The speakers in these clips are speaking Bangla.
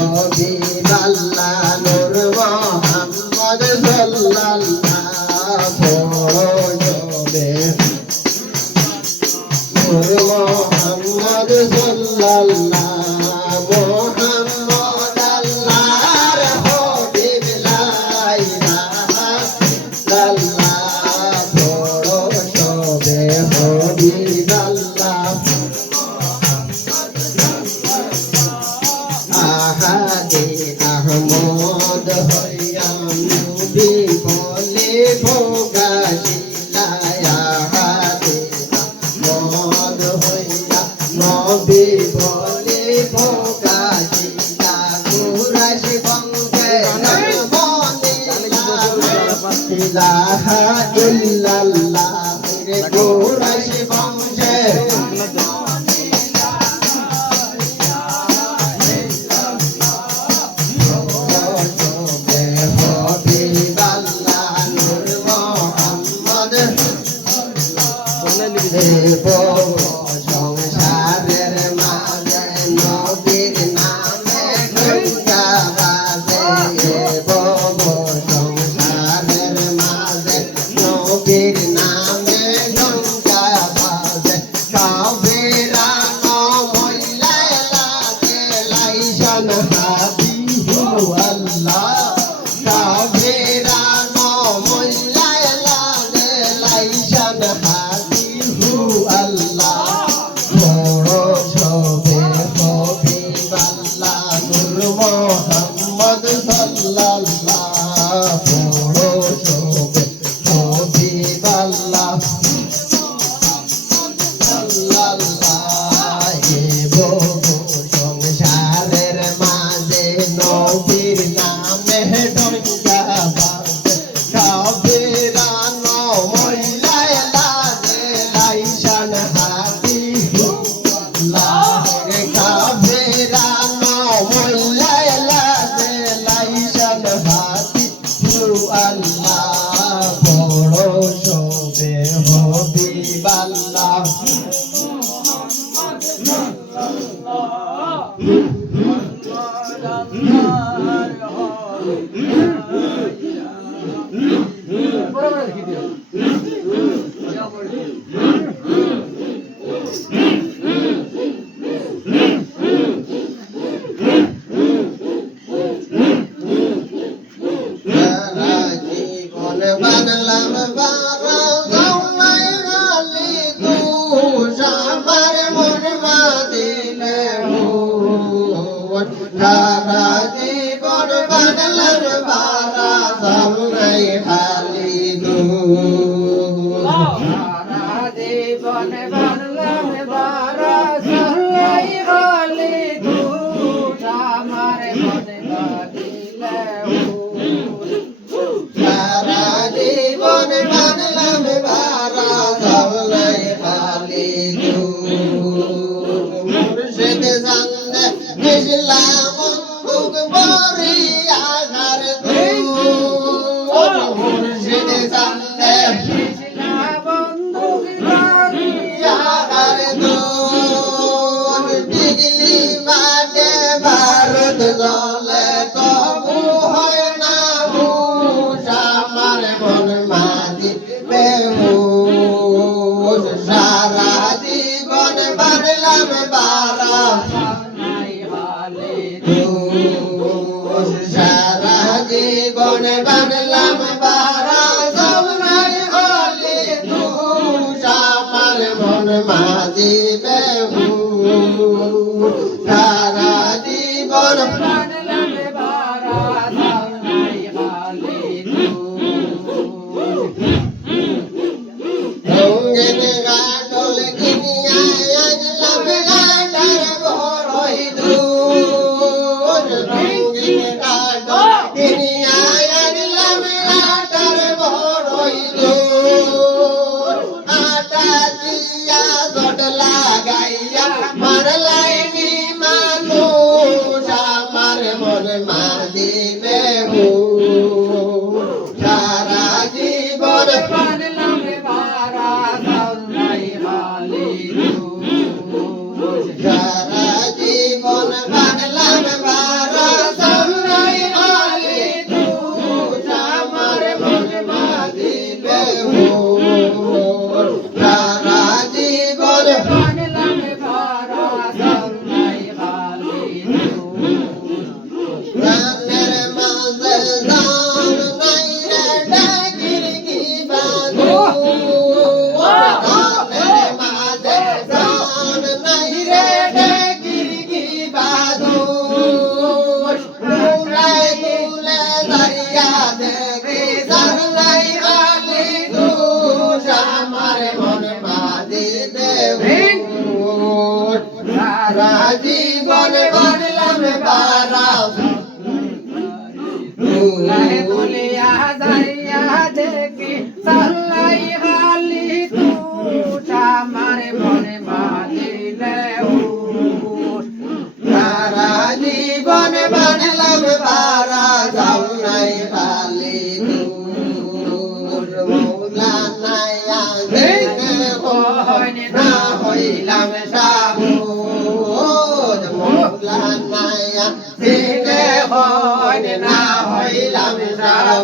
হবিবাল্লাহ নূর মোহাম্মদ সাল্লাল্লাহ পড়বে নূর মোহাম্মদ সাল্লাল্লাহ মোহাম্মদ আল্লাহর হবিব লা ইলাহা ইল্লাল্লাহ পড়বে হবিবাল্লাহ আহাদে আহমদ হইয়া নবী বলে ভোগাশিলা আহাদে আহমদ হইয়া নবী বলে ভোগাশিলা কুরাইশ বংশে মনে ইলাহা ইল্লাল্লাহ রে কুরাইশ বংশে সংসারের মাঝে নবীর নামে ঘন্টা বাজে সংসারের মাঝে নবীর নামে ঘন্টা বাজে কাবেরা মহিলায় লাগে লাইসান হাবিবু আল্লাহ কাবেরা মহিলায় লাগে লাইসান হাবিবু আল্লাহ বড় সবে হবিবাল্লাহ নূর মোহাম্মদ সাল্লাল্লাহ বড় সবে হবিবাল্লাহ সাল্লাল্লাহ সংসারের মাঝে নবীর নামে ডঙ্কা বাজে কাবেরা মহিলায় লাগে লাইসান হাবিবুল্লাহ রে কাবেরা মহিলায় লাগে লাইসান হাবিবুল্লাহ বড় সবে হবিবাল্লাহ জীবন বানলাম বারা জমাই গালি তু সাবার মন মাদিলে সারা জীবন বানলাম বারা জমাই খালি তু সারা জীবন বানলাম বারা জমাই খালি তু সাবার মন মাদিলে সারা জীবন বানলাম বারা জমাই খালি তু মুর্শিদ জানলে ইসলাম বুক ভরিয়া ঘর তু মুর্শিদ জানলে ইসলাম বুক ভরিয়া ঘর তু ডিগলি মাঠে ভারত জলে তবু হয় না আমার মন মাঝি বেহুশ সারা জীবন বানলাম বারা সারা জীবন বানলাম বারা জমনাই হলি তু আমার মন মাঝি বেহুশ সারা জীবন বানলাম বারা জমনাই হলি রঙের গাটল কিনিয়া আনলাম গাটার বড়ই দূর রঙের গাটল কিনিয়া আনলাম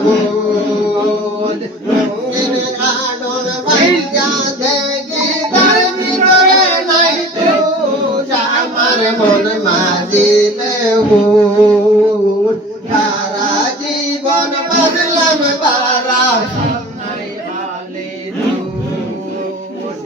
বোধ রঙের আডল ভাইয়া দেখি তার ভিতরে নাই দোষ আমার মন মাঝিলে হুট সারা জীবন বাজলাম বারা নাই বালে দোষ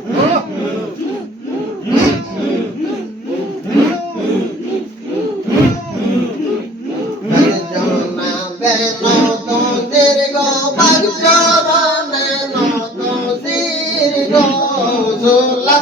জনা বেন তোদের গো বাগচরণে নত শির গো সোলা